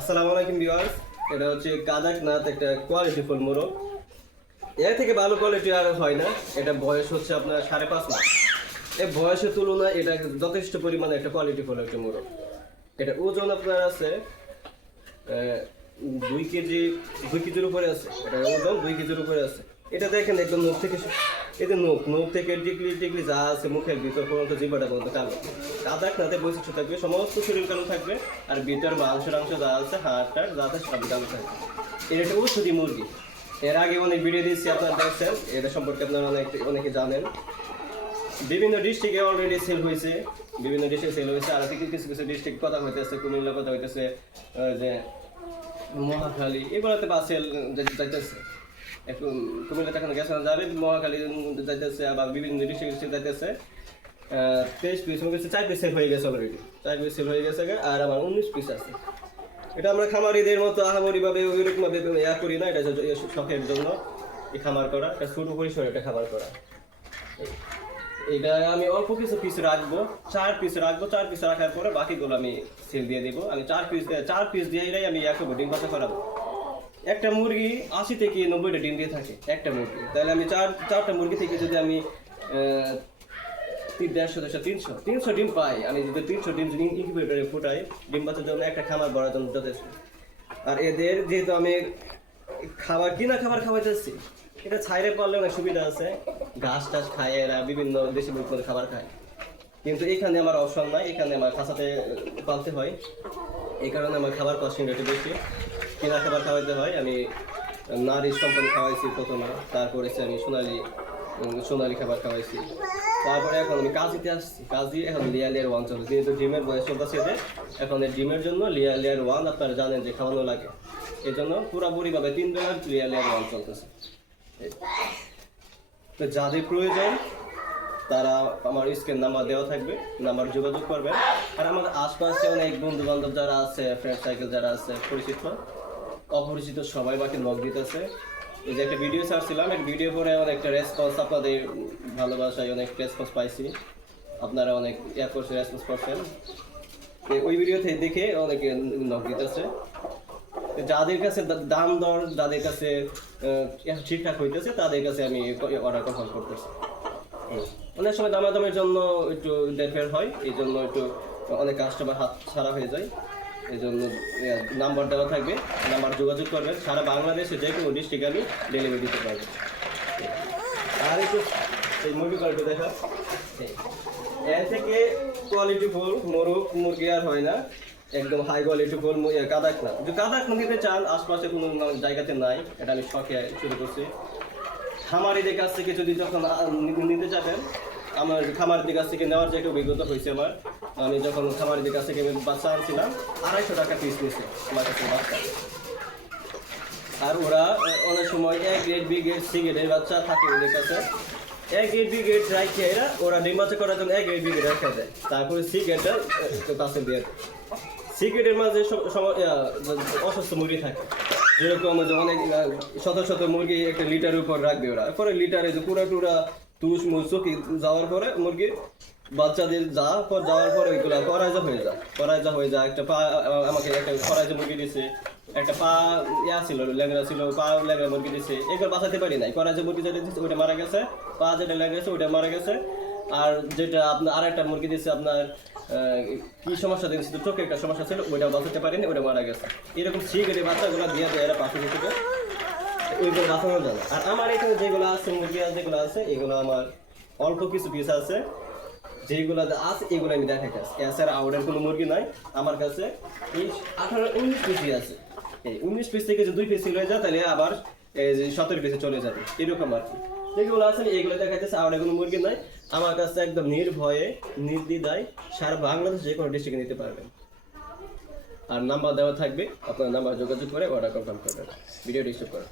আসসালামু আলাইকুম ভিউয়ার্স, এটা হচ্ছে কাদাকনাথ, একটা কোয়ালিটিফুল মোরগ। এর থেকে ভালো কোয়ালিটি আর হয় না। এটা বয়স হচ্ছে আপনার 5.5 মাস। এই বয়সের তুলনায় এটা যথেষ্ট পরিমাণে একটা কোয়ালিটিফুল একটা মোরগ। এটা ওজন আপনার আছে 2 কেজি, 2 কেজির উপরে আছে। এটা ওজন 2 কেজির উপরে আছে। এটা দেখেন একদম মুখ থেকে, এই যে মুখ থেকে টিকলি টিকলি যা আছে মুখের ভিতর পর্যন্ত, জিহ্বাটা পর্যন্ত কালো। কাদাকনাথে বৈশিষ্ট্য থাকবে, সমস্ত শরীর কালো থাকবে, আর ভিতর মাংস যা আছে, হাড়টা যা আছে সবই কালো থাকবে। এটা একটা ঔষধি মুরগি। এর আগে অনেক ভিডিও দিয়েছি, আপনারা দেখছেন। এটা সম্পর্কে আপনারা অনেকে জানেন। বিভিন্ন ডিস্ট্রিক্টে অলরেডি সেল হয়েছে, আর কিছু কিছু ডিস্ট্রিক্ট কথা হইতেছে, কুমিল্লা কথা হইতেছে, যে মহাখালী, এগুলোতে বা সেল যাইতেছে। একটু কুমিল্লাতে এখন গেছে যাবে, মহাখালী যাইতেছে, আবার বিভিন্ন ডিস্ট্রিক্টে যাইতেছে। 23 পিস হয়ে গেছে, 4 পিস সেল হয়ে গেছে অলরেডি, 4 পিস সেল হয়ে গেছে, আর আমার 19 পিস আছে। এটা আমরা খামারিদের মতো আহামরিভাবে ওইরকমভাবে করি না। এটা শখের জন্য এই খামার করা, এটা ছোট পরিসরে এটা খামার করা। এটা আমি অল্প কিছু পিস রাখবো, 4 পিস রাখবো। 4 পিস রাখার পরে বাকিগুলো আমি সেল দিয়ে দিব। আমি 4 পিস দিয়ে আমি ডিম বাচ্চা করাবো। একটা মুরগি 80 থেকে 90টা ডিম দিয়ে থাকে একটা মুরগি। তাহলে আমি চারটা মুরগি থেকে যদি আমি 300 ডিম পাই, আমি যদি 300 ডিম যদি ইনকিউবেটরে ফুটাই, ডিম বাচ্চার জন্য একটা খামার বড়ার জন্য যথেষ্ট। আর এদের যেহেতু আমি কিনা খাবার খাওয়াইতেছি, এটা ছাইরে পারলে অনেক সুবিধা আছে। ঘাস টাস খায়, এরা বিভিন্ন দেশি মুরগি খাবার খায়, কিন্তু এখানে আমার অপশন নাই। এখানে আমার খাঁচাতে পালতে হয়, এই কারণে আমার খাবার কস্টিং একটু বেশি, কিনা খাবার খাওয়াইতে হয়। আমি নারিশ কোম্পানি খাওয়াইছি প্রথমে, তারপরে আমি সোনালি খাবার খাওয়াইছি, তারপরে এখন আমি কাজিতে আসছি। কাজি এখন লেয়ার 1 চলছে, যেহেতু ডিমের বয়স চলতেছে এদের। এখন এই ডিমের জন্য লেয়ার 1 আপনারা জানেন যে খাওয়ানো লাগে, এই জন্য পুরোপুরিভাবে 3 বেলা লেয়ার 1 চলতেছে। তো যাদের প্রয়োজন তারা আমার স্ক্রিন নাম্বার দেওয়া থাকবে, নাম্বার যোগাযোগ করবেন। আর আমাদের আশপাশে অনেক বন্ধু বান্ধব যারা আছে, ফ্রেন্ড সাইকেল যারা আছে, পরিচিত অপরিচিত সবাই বাকি নক দিতেছে। এই যে একটা ভিডিও ছাড়ছিলাম, একটা ভিডিও করে অনেকটা রেসপন্স, আপনাদের ভালোবাসায় অনেক রেসপন্স পাইছি। আপনারা অনেক রেসপন্স করছেন। ওই ভিডিও থেকে দেখে অনেকে নক দিতেছে। যাদের কাছে দাম দর, যাদের কাছে ঠিকঠাক হইতেছে, তাদের কাছে আমি অর্ডার কনফার্ম করতেছি। অনেক সময় দামাদামের জন্য একটু দেরফের হয়, এই জন্য একটু অনেক কাস্টমার হাত ছাড়া হয়ে যায়। এই জন্য নাম্বার দেওয়া থাকবে, নাম্বার যোগাযোগ করবেন। সারা বাংলাদেশে যে কোনো ডিস্ট্রিক্টে আমি ডেলিভারি দিতে পারবো। আর একটু এই মুরগি কোয়ালিটি দেখা, এর থেকে কোয়ালিটিফুল মুরগি আর হয় না। একদম হাই কোয়ালিটিফুল কাদাকনাথ। যদি কাদাকনাথ নিতে চান, আশপাশে কোনো জায়গাতে নাই, এটা আমি শখে শুরু করছি। খামারিদের কাছ থেকে যদি যখন নিতে যাবেন, আমার খামারিদের কাছ থেকে নেওয়ার যে একটা অভিজ্ঞতা হয়েছে আমার। আমি যখন খামারিদের কাছ থেকে বাচ্চা আনছিলাম, 250 টাকা পিস নিচ্ছে আমার কাছে বাচ্চা। আর ওরা অনেক সময় A grade, B grade, C গ্রেডের বাচ্চা থাকে ওদের কাছে। A গ্রেড, B গ্রেড রাখে ওরা ডিম বাচ্চা করার জন্য A গ্রেড, B গ্রেড রাখা যায়, তারপরে C গ্রেডটা কাছে দিয়ে। C গ্রেডের মাঝে অসুস্থ মুরগি থাকে, যেরকম অনেক শত মুরগি একটা লিটারের উপর রাখবে ওরা। পরে লিটারে যে পুরা তুষ মুষ যাওয়ার পরে মুরগির বাচ্চাদের যাওয়ার পরে ওইগুলো করাইজা হয়ে যায়। একটা পা, আমাকে একটা করাইজা মুরগি দিছে, একটা পা ছিল, ল্যাংড়া ছিল, পা ল্যাংড়া মুরগি দিছে। এগুলো বাঁচাতে পারি নাই। করাইজা মুরগি যেটা দিচ্ছে ওইটা মারা গেছে, পা যেটা ল্যাংড়া আছে ওইটা মারা গেছে। আর যেটা আপনার আর একটা মুরগি দিচ্ছে, আপনার কি সমস্যা দিচ্ছে, চোখে একটা সমস্যা ছিল, ওইটা বাঁচাতে পারিনি, ওইটা মারা গেছে। এরকম সিগারে বাচ্চাগুলো দিয়ে দেয় এরা পাখি থেকে, ওইগুলো বাঁচানো যায়। আর আমার এখানে যেগুলো আছে মুরগি যেগুলো আছে, এগুলো আমার অল্প কিছু পিস আছে, যেগুলো আছে এগুলো আমি দেখাইতে আসছি। এছাড়া আউটের কোনো মুরগি নাই আমার কাছে। এই 19 পিসই আছে। এই 19 পিস থেকে যদি 2 পিস হয়ে যায়, তাহলে আবার এই যে 17 পিসে চলে যাবে, এরকম আর কি। যেগুলো আছে এগুলো দেখাইতেছে, আউটের কোনো মুরগি নাই আমার কাছে। একদম নির্ভয়ে নির্দ্বিধায় সারা বাংলাদেশ যে কোনো ডিস্ট্রিক্টে নিতে পারবেন। আর নাম্বার দেওয়া থাকবে, আপনার নাম্বার যোগাযোগ করে অর্ডার কনফার্ম করবেন। ভিডিও ডিস্টার্ব করেন।